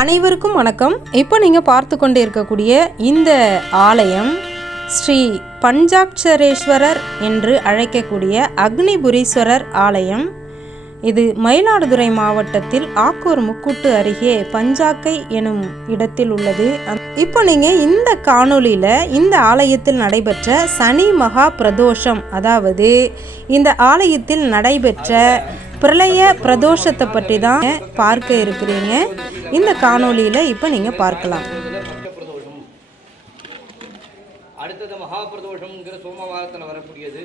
அனைவருக்கும் வணக்கம். இப்போ நீங்கள் பார்த்து கொண்டு இருக்கக்கூடிய இந்த ஆலயம் ஸ்ரீ பஞ்சாட்சரேஸ்வரர் என்று அழைக்கக்கூடிய அக்னிபுரீஸ்வரர் ஆலயம். இது மயிலாடுதுறை மாவட்டத்தில் ஆக்கூர் முக்கூட்டு அருகே பஞ்சாக்கை எனும் இடத்தில் உள்ளது. இப்போ நீங்கள் இந்த காணொளியில் இந்த ஆலயத்தில் நடைபெற்ற சனி மகா பிரதோஷம், அதாவது இந்த ஆலயத்தில் நடைபெற்ற பிரளய பிரதோஷத்தை பற்றி தான் பார்க்க இருக்கிறீங்க. இந்த காணொளியில் இப்போ நீங்கள் பார்க்கலாம். அடுத்தது மகா பிரதோஷம்ங்கிற சோமவாரத்தில் வரக்கூடியது.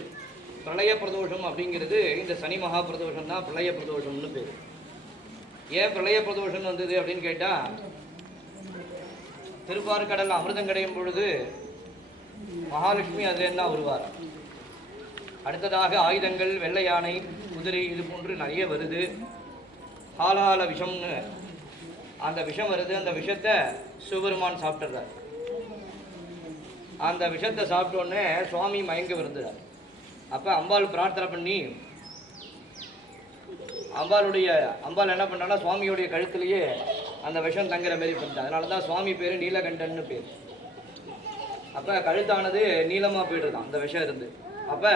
பிரளய பிரதோஷம் அப்படிங்கிறது இந்த சனி மகா பிரதோஷம் தான் பிரளய பிரதோஷம்னு பேர். ஏன் பிரளய பிரதோஷம் வந்தது அப்படின்னு கேட்டால், திருப்பார்கடல் அமிர்தம் கிடையும் பொழுது மகாலட்சுமி அதுலேருந்து தான் வருவார். அடுத்ததாக ஆயுதங்கள், வெள்ளை யானை, குதிரை, இது போன்று நிறைய வருது. ஹாலால விஷம்னு அந்த விஷம் வருது. அந்த விஷத்தை சிவபெருமான் சாப்பிட்டுறார். அந்த விஷத்தை சாப்பிட்டோடனே சுவாமி மயங்க விருந்துறார். அப்போ அம்பாள் பிரார்த்தனை பண்ணி அம்பாள் என்ன பண்ணான்னா சுவாமியுடைய கழுத்துலேயே அந்த விஷம் தங்குற மாரி பண்ணிட்டா. அதனால தான் சுவாமி பேர் நீலகண்டன்னு பேர். அப்போ கழுத்தானது நீளமாக போயிடுதான் அந்த விஷம் இருந்து. அப்போ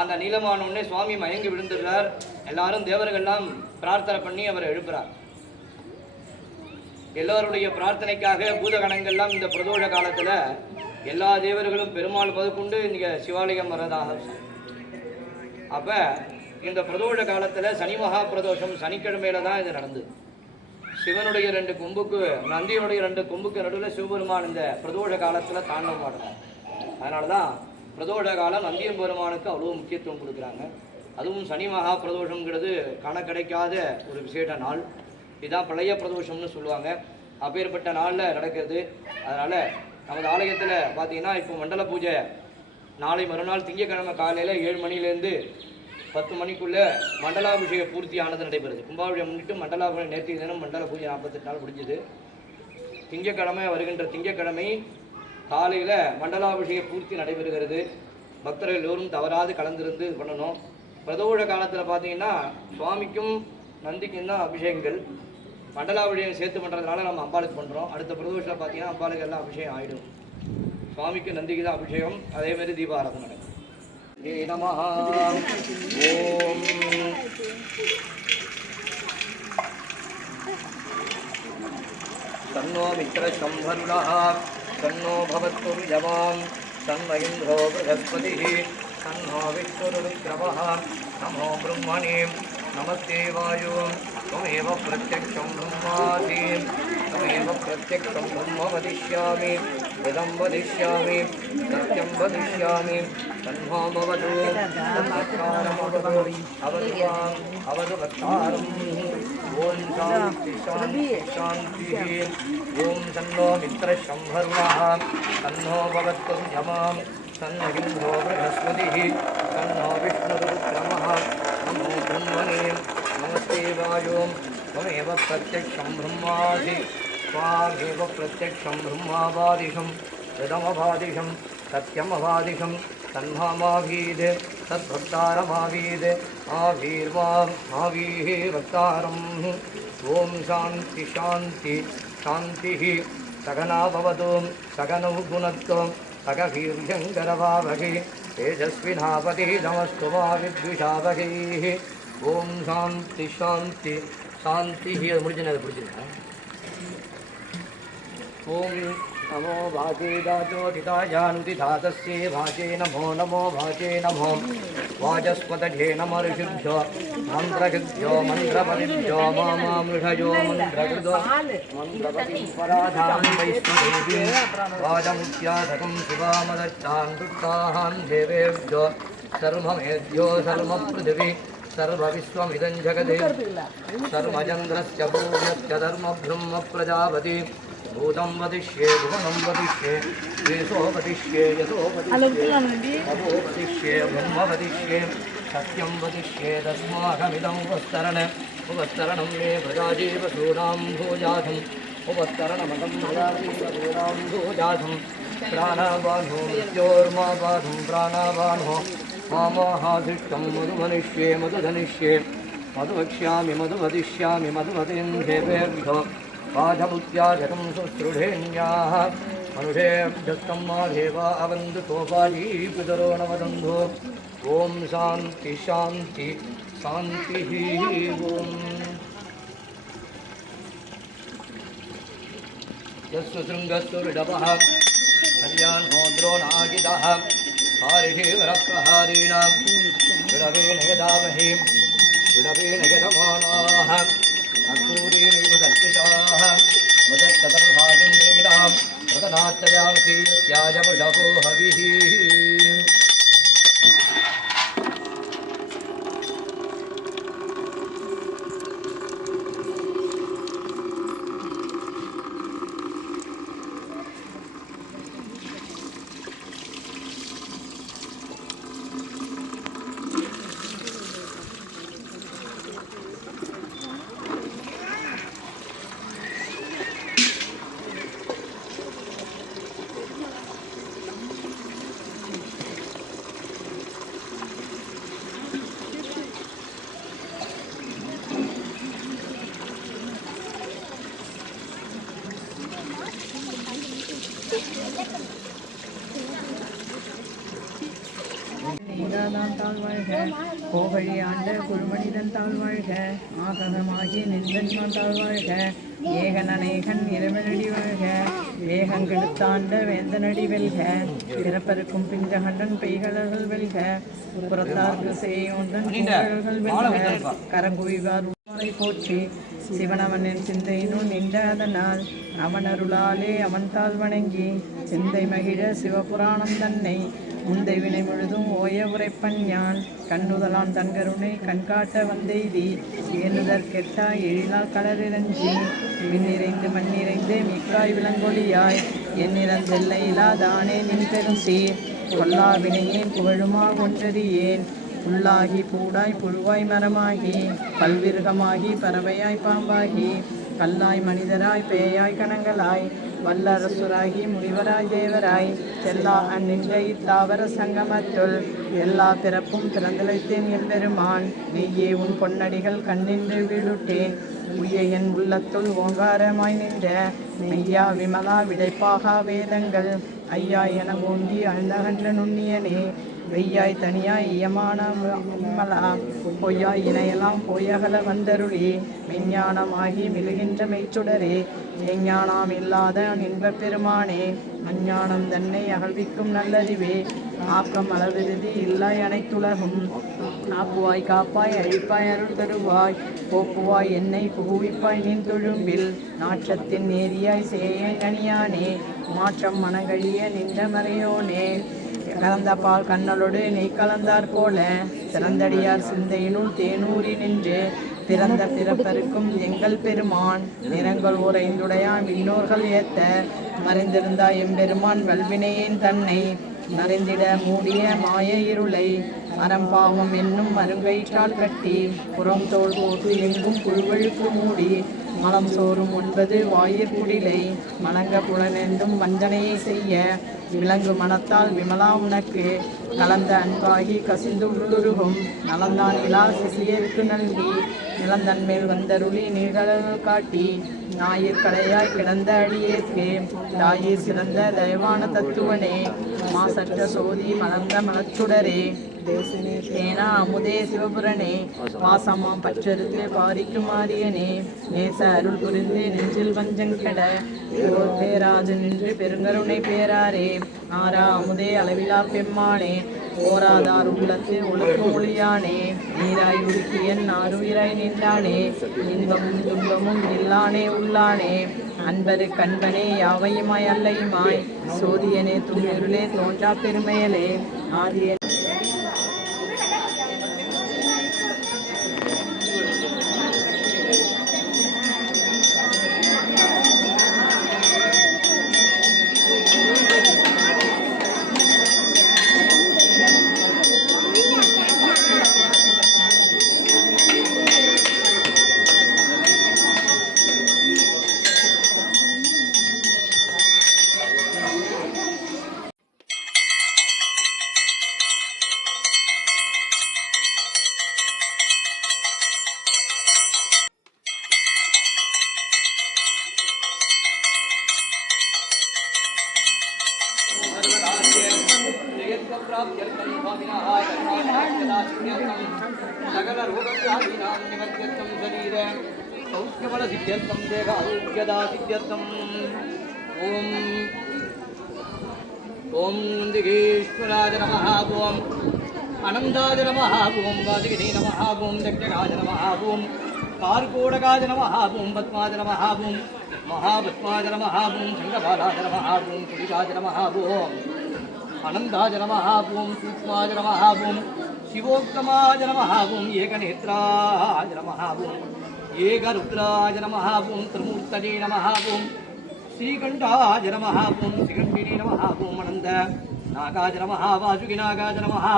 அந்த நீளமானோடனே சுவாமி மயங்கி விழுந்துடுறார். எல்லாரும் தேவர்கள்லாம் பிரார்த்தனை பண்ணி அவரை எழுப்புறார். எல்லோருடைய பிரார்த்தனைக்காக பூதகணங்கள்லாம் இந்த பிரதோஷ காலத்தில் எல்லா தேவர்களும் பெருமாள் முதற்கொண்டு இங்கே சிவாலயம் வர்றதாக. அப்போ இந்த பிரதோஷ காலத்தில் சனி மகா பிரதோஷம் சனிக்கிழமையில தான் இது நடந்தது. சிவனுடைய 2 கொம்புக்கு, நந்தியினுடைய 2 கொம்புக்கு நடுவில் சிவபெருமான் இந்த பிரதோஷ காலத்தில் தாண்டவம் ஆடுறார். அதனால தான் பிரதோஷ காலம் நந்தியம் பெருமானுக்கு அவ்வளோ முக்கியத்துவம் கொடுக்குறாங்க. அதுவும் சனி மகா பிரதோஷங்கிறது கிடைக்காத ஒரு விசேஷ நாள். இதுதான் பிரளய பிரதோஷம்னு சொல்லுவாங்க. அப்பேற்பட்ட நாளில் நடக்கிறது. அதனால் நமது ஆலயத்தில் பார்த்தீங்கன்னா இப்போ மண்டல பூஜை நாளை மறுநாள் திங்கக்கிழமை காலையில் 7 மணிலேருந்து 10 மணிக்குள்ளே மண்டலாபிஷேக பூர்த்தி ஆனது நடைபெறுது. கும்பாபிஷேகம் முன்னிட்டு மண்டலாபிஷேகம் நேற்றைய தினம் மண்டல பூஜை 48 நாள் முடிஞ்சுது. திங்கக்கிழமை வருகின்ற திங்கக்கிழமை காலையில் மண்டலாபிஷேக பூர்த்தி நடைபெறுகிறது. பக்தர்கள் எல்லோரும் தவறாது கலந்திருந்து பண்ணணும். பிரதோஷ காலத்தில் பார்த்தீங்கன்னா சுவாமிக்கும் நந்திக்கும் தான் அபிஷேகங்கள். மண்டலாபிஷேகம் சேர்த்து பண்ணுறதுனால நம்ம அம்பாளுக்கு பண்ணுறோம். அடுத்த பிரதோஷத்தில் பார்த்தீங்கன்னா அம்பாளுக்கு எல்லாம் அபிஷேகம் ஆகிடும். சுவாமிக்கு நந்திக்கு தான் அபிஷேகம். அதேமாதிரி தீபாராதனை நடக்கும். ஏ நமஹ ஓம் தன்னோ மித்ர சம்பருணः तन्नो भवत्तुर्यवां तन्न इन्द्रो बृहस्पतिः तन्नो विष्णुरुद्रवः नमो ब्रह्मणे नमस्ते वायो त्वमेव प्रत्यक्षं ब्रह्मासि त्वमेव प्रत्यक्षं ब्रह्म वदिष्यामि इदं वदिष्यामि सत्यं वदिष्यामि तन्मामवतु तन्नकारमवतु अवतु माम् अवतु वक्तारम् ओम शांति शांति शांतिः ओम तन्नो मित्रशंभरुणः तन्नो भवत्तुर्यमां तन्नो इन्द्रो बृहस्पतिः तन्नो विष्णुरुद्रवः नमो ब्रह्मणे नमस्ते वायो त्वमेव प्रत्यक्षं ब्रह्मासि त्वामेव प्रत्यक्षं ब्रह्मावादिशं तदमवादिशं सत्यमवादिशं तन्मामावीद तद्भक्तारमावीद आवीर्वाम् आवीः भक्तारम् ओम शांति शांति शांतिः सगना भवतु सगनौ गुणत्वं सगवीर्यङ्करवावहै तेजस्विनापतिर्नमस्तु मा विद्विषावहैः ओम शांति शांति शांतिः ओम नमो भाजे दातोदितायानुदिधातस्ये भाजे नमो नमो भाजे नमो वाचस्पतये नमर्षिभ्यो मन्त्रकृभ्यो मन्त्रपतिभ्यो मामामृषयो मन्त्रकृतो मन्त्रपतिं पराधान् वैष्णुदेवीं वाचमुख्याधकं शिवामदच्चां दुःखाहां देवेभ्यो सर्वमेभ्यो सर्वपृथिवी सर्वविश्वमिदं जगदे सर्वचन्द्रस्य पूर्णस्य धर्मब्रह्म प्रजापति भूतं वदिष्ये भुवनं वदिष्ये देशो वदिष्ये यशो वदिष्ये अभो वदिष्ये ब्रह्म वदिष्ये सत्यं वदिष्ये तस्माहमिदम् उपस्तरणं मे प्रजाजीवसूनां भूजाधम् उपस्तरणमदं प्रजाजीवसूनां भूजाधम् प्राणावानो मृत्योर्माबाधं प्राणावानो मामाहाधिष्ठं मधुमनिष्ये मधुधनिष्ये मधुवक्ष्यामि मधुवदिष्यामि मधुवदेन्देवेभ्यो बाधमुद्याजकं शुश्रुढेन्याः मनुषेभ्यस्तं मा देवा अवन्तु सोपायी पितरो न वदन्तु ॐ शान्ति शान्ति शान्तिः ॐ यस्सु शृङ्गस्सु ऋडवः कल्याणोद्रो नागितः हारिषेवरप्रहारीणां ऋडवेन यदामहे ऋडवेन यजमानाः अक्रूरेणैव दर्शिताः मदत्ततर्भाजन्देनां प्रदनाच्चयामसि यस्याय वृषभो हविः நீராதான் தாழ்வாழ்க கோவழி ஆண்ட குழுமனிதன் தாழ்வாழ்க ஆகமாகி நின்றன்மான் தாழ்வாழ்க ஏகன் அநேகன் இறைவனடி வாழ்க வேகங்கெடுத்தாண்ட வேந்தனடி வெல்க பிறப்பருக்கும் பிஞ்சகண்டன் பெய்களர்கள் வெல்க புறத்தார்க்கு செய்யொன்றன் புகழர்கள் வெல்க கரங்குவிவார் உமாரை போற்றி சிவனவனின் சிந்தையினுள் நின்ற அதனால் அவன் அருளாலே அவன் தாழ் வணங்கி சிந்தை மகிழ சிவபுராணம் தன்னை முந்தை வினை முழுதும் ஓய உரைப்பன் யான் கண்ணுதலான் தன்கருணை கண்காட்ட வந்தெய்தி எண்ணுதற்கெட்டா எழிலா களரிரஞ்சி மின்னிறைந்து மண்ணிறைந்து மிக்காய் விலங்கொலியாய் எண்ணிறந்தெல்லை இல்லாதானே நின் பெரும் சீர் கொல்லா வினையேன் புகழுமா ஒன்றறியேன் புல்லாகி பூடாய் புழுவாய் மரமாகி பல்விருகமாகி பறவையாய் பாம்பாகி கல்லாய் மனிதராய் பேயாய் கணங்களாய் வல்லரசுராகி முனிவராய் தேவராய் செல்லா அந்நின்ற இத்தாவர சங்கமத்துள் எல்லா பிறப்பும் பிறந்தழைத்தேன் எம்பெருமான் நெய்யே உன் பொன்னடிகள் கண்ணின்று வீடுட்டேன் உய்ய என் உள்ளத்துள் ஓங்காரமாய் நின்ற மெய்யா விமலா விடைப்பாகா வேதங்கள் ஐயா என ஓங்கி அழுந்தகன்ற நுண்ணியனே வெய்யாய் தனியாய் இயமான விமலா பொய்யாய் இணையலாம் பொய்யகல வந்தருளி மெஞ்ஞானமாகி மிகுகின்ற மெய்ச்சுடரே எஞ்ஞானம் இல்லாத இன்பப் பெருமானே அஞ்ஞானம் தன்னை அகழ்விக்கும் நல்லறிவே ஆக்கம் அளவிருதி இல்லாய் அனைத்துலகும் ஆக்குவாய் காப்பாய் அழிப்பாய் அருள் தருவாய் போக்குவாய் என்னை புகுவிப்பாய் நின் தொழும்பில் நாற்றத்தின் நேரியாய் சேய அணியானே மாற்றம் மனங்கழிய நின்ற மறையோனே கலந்த பால் கண்ணலோடு நெய் கலந்தார் போல சிறந்தடியார் சிந்தையினுள் தேனூரி நின்று பிறந்த பிறப்பருக்கும் எங்கள் பெருமான் நிறங்கள் ஓரைந்துடையான் விண்ணோர்கள் ஏத்த மறைந்திருந்தாய் எம்பெருமான் வல்வினையேன் தன்னை மறைந்திட மூடிய மாய இருளை அறம்பாவம் என்னும் மருங்கயிற்றால் கட்டி புறம் தோல் போட்டு எங்கும் புழுவழுக்கு மூடி மலம் சோறும் 9 வாயிற்குடிலை மலங்க புலனென்றும் வஞ்சனையை செய்ய விலங்கு மனத்தால் விமலா உனக்கு கலந்த அன்பாகி கசிந்து உள்ளுருகும் நலந்தான் இலா சிசியருக்கு நல்கி நிலந்தன் மேல் வந்தருளி நிகழ்கள் காட்டி ஞாயிற்கடையாய் கிடந்த அடியேற்கு தாயிற் சிறந்த தயவான தத்துவனே மாசற்ற சோதி மலர்ந்த மலச்சுடரே தேனா அமுதே சிவபுரனே வாசமாம் பற்றறுத்து பாரிக்கும் மாரியனே நேச அருள் புரிந்து நெஞ்சில் வஞ்சங்கட பேராது நின்று பெருங்கருணை பேராரே ஆரா அமுதே அளவிலா பெம்மானே ஓராதார் உள்ளத்து உலகம் ஒளியானே நீராய் உருக்கியன் ஆறுயிராய் நின்றானே இன்பமும் துன்பமும் இல்லானே உள்ளானே அன்பரு கண்பனே யாவையுமாய் அல்லையுமாய் சோதியனே துணிருளே தோன்றா பெருமையலே ஆதியனே सर्वकार्याभ्यर्थं स्वामिनः सकलरोगव्याधीनां निमज्जतं शरीरे सौख्यबलसिद्ध्यर्थं देहारोग्यदासिद्ध्यर्थम् ओम दिगेश्वराय नमः ओम अनंताय नमः ओम वादिगिने नमः ओम दक्षगाय नमः ओम कारकोडगाय नमः ओम पद्माय नमः ओम महापद्माय नमः ओम शंखबालाय नमः ओम कुलिकाय नमः ओम अनंताय नमः ओम सूक्ष्माय नमः ओम शिवोत्तमाय नमः ओम एकनेत्राय नमः ओम एकरुद्राय नमः ओम त्रिमूर्तये नमः ओम श्रीकंठाय नमः ओम श्रीकंठिने नमः ओम अनंत नागाय नमः वासुकिनागाय नमः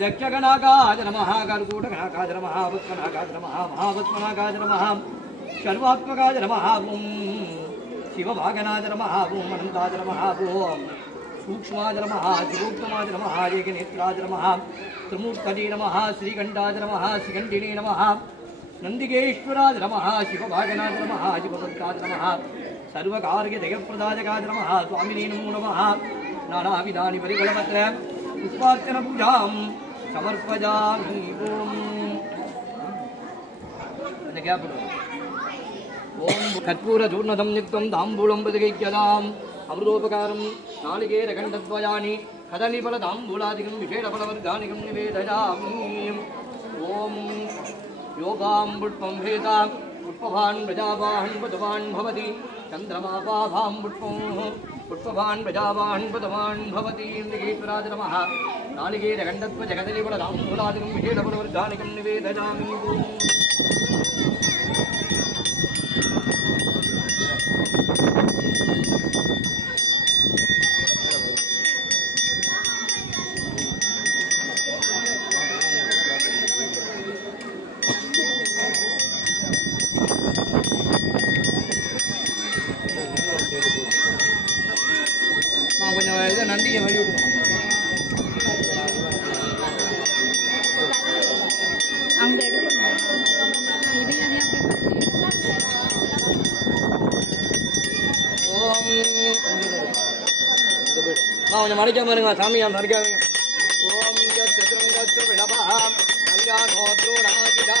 दक्षगणागाय नमः कर्कूटगणागाय नमः वत्मनागाय नमः महावत्मनागाय नमः सर्वात्मकाय नमः ओम शिवभागनाय नमः ओम अनंताय नमः ओम सूक्ष्माय नमः शिवोत्तमाय नमः एकनेत्राय नमः त्रिमूर्तये नमः श्रीकंठाय नमः श्रीकंठिने नमः नंदिकेश्वराय नमः शिवभागनाय नमः शिवदत्ताय नमः सर्वकार्य जगप्रदायकाय नमः स्वामिने नमो नमः नानाविधानि परिबलपत्र पुष्पार्चन पूजां समर्पयामि ओम कर्पूरचूर्णदं नित्यं ताम्बूलं बदिगैक्यदाम् अमृतोपकारं नालिकेरखण्डद्वयानि कदलीफलताम्बूलादिकं विशेषफलवर्गानिकं निवेदयामि ओम योगां पुष्पं भेदां पुष्पवान् प्रजावान् पदवान् भवति चन्द्रमापाभां पुष्पवान् प्रजावान् पदवान् भवति इंद्रकेश्वराय नमः नालिकेरखण्डद्वजकदलीफलताम्बूलादिकं विशेषफलवर्गानिकं निवेदयामि கொஞ்சம் இதை நண்டியை வழி விடுங்க அங்கே கொஞ்சம் மறைக்காம இருங்க சாமியா மறைக்காதீங்க ஓம் சத்ருங்கஸ்து விடபா கல்யாணோத்ரோ நமகிதா